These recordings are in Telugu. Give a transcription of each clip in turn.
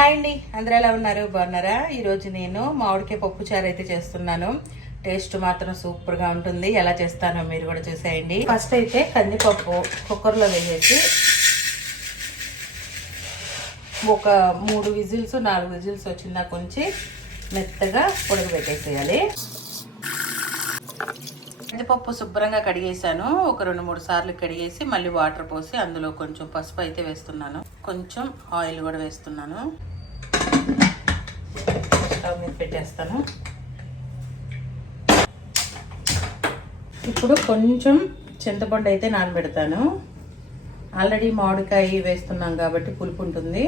హాయ్ అండి. అందరూ ఎలా ఉన్నారు? బాగున్నారా? ఈరోజు నేను మామిడికాయ పప్పు చారు అయితే చేస్తున్నాను. టేస్ట్ మాత్రం సూపర్గా ఉంటుంది. ఎలా చేస్తానో మీరు కూడా చూసేయండి. ఫస్ట్ అయితే కందిపప్పు కుక్కర్లో వేసేసి ఒక మూడు విజిల్స్ నాలుగు విజిల్స్ వచ్చిందా కొంచెం మెత్తగా ఉడకబెట్టేసేయాలి. కందిపప్పు శుభ్రంగా కడిగేసాను ఒక రెండు మూడు సార్లు కడిగేసి మళ్ళీ వాటర్ పోసి అందులో కొంచెం పసుపు అయితే వేస్తున్నాను. కొంచెం ఆయిల్ కూడా వేస్తున్నాను. స్టవ్ మీద పెట్టేస్తాను. ఇప్పుడు కొంచెం చింతపండు అయితే నానబెడతాను. ఆల్రెడీ మామిడికాయ వేస్తున్నాం కాబట్టి పులుపు ఉంటుంది.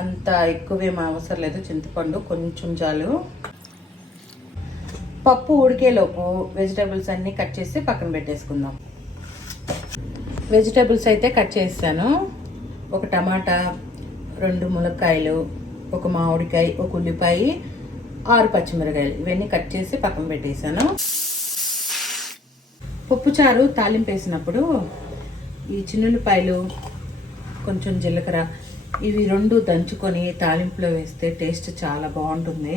అంత ఎక్కువేం అవసరం లేదు చింతపండు కొంచెం చాలు పప్పు ఉడికేలోపు వెజిటేబుల్స్ అన్నీ కట్ చేసి పక్కన పెట్టేసుకుందాం. వెజిటేబుల్స్ అయితే కట్ చేసాను ఒక టమాటా రెండు ములక్కాయలు ఒక మామిడికాయ ఒక ఉల్లిపాయ ఆరు పచ్చిమిరకాయలు. ఇవన్నీ కట్ చేసి పక్కన పెట్టేశాను. పప్పుచారు తాలింపు వేసినప్పుడు ఈ చిన్నులపాయలు కొంచెం జీలకర్ర ఇవి రెండు దంచుకొని తాలింపులో వేస్తే టేస్ట్ చాలా బాగుంటుంది.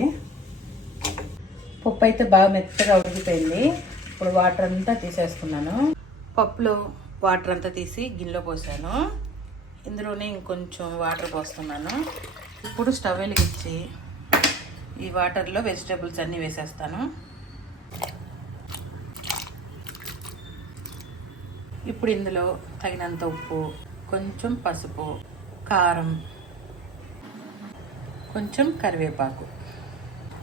పప్పు అయితే బాగా మెత్తగా ఉడికిపోయింది. ఇప్పుడు వాటర్ అంతా తీసేసుకున్నాను. పప్పులో వాటర్ అంతా తీసి గిన్నెలో పోసాను. ఇందులోనే ఇంకొంచెం వాటర్ పోస్తున్నాను. ఇప్పుడు స్టవ్ వెలిగించి ఈ వాటర్లో వెజిటేబుల్స్ అన్నీ వేసేస్తాను. ఇప్పుడు ఇందులో తగినంత ఉప్పు కొంచెం పసుపు కారం కొంచెం కరివేపాకు.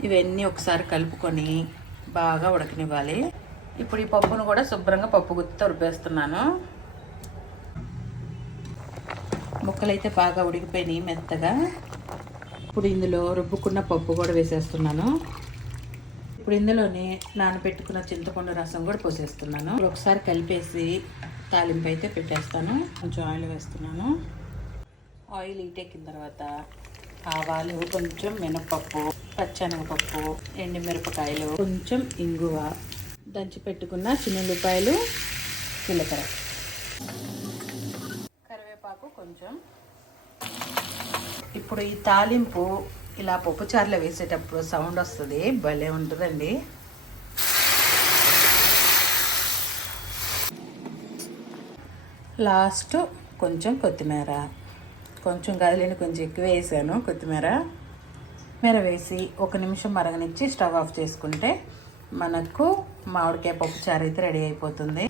ఇవన్నీ ఒకసారి కలుపుకొని బాగా ఉడకనివ్వాలి. ఇప్పుడు ఈ పప్పును కూడా శుభ్రంగా పప్పు గుత్తితో ఉరిపేస్తున్నాను ముక్కలైతే బాగా ఉడికిపోయినాయి మెత్తగా. ఇప్పుడు ఇందులో రుబ్బుకున్న పప్పు కూడా వేసేస్తున్నాను. ఇప్పుడు ఇందులోనే నానబెట్టుకున్న చింతపండు రసం కూడా పోసేస్తున్నాను. ఒకసారి కలిపేసి తాలింపు అయితే పెట్టేస్తాను. కొంచెం ఆయిల్ వేస్తున్నాను. ఆయిల్ ఈటెక్కిన తర్వాత ఆవాలు కొంచెం మినపప్పు పచ్చనగపప్పు ఎండుమిరపకాయలు కొంచెం ఇంగువ దంచి పెట్టుకున్న చిన్నుల్లిపాయలు జీలకర్ర. కరివేపాకు కొంచెం. ఇప్పుడు ఈ తాలింపు ఇలా పప్పుచారులో వేసేటప్పుడు సౌండ్ వస్తుంది భలే ఉంటుందండి. లాస్ట్ కొంచెం కొత్తిమీర. కొంచెం కదిలిని కొంచెం ఎక్కువ వేసాను కొత్తిమీర. కొత్తిమీర వేసి ఒక నిమిషం మరగనిచ్చి స్టవ్ ఆఫ్ చేసుకుంటే మనకు మామిడికాయ పప్పుచారు అయితే రెడీ అయిపోతుంది.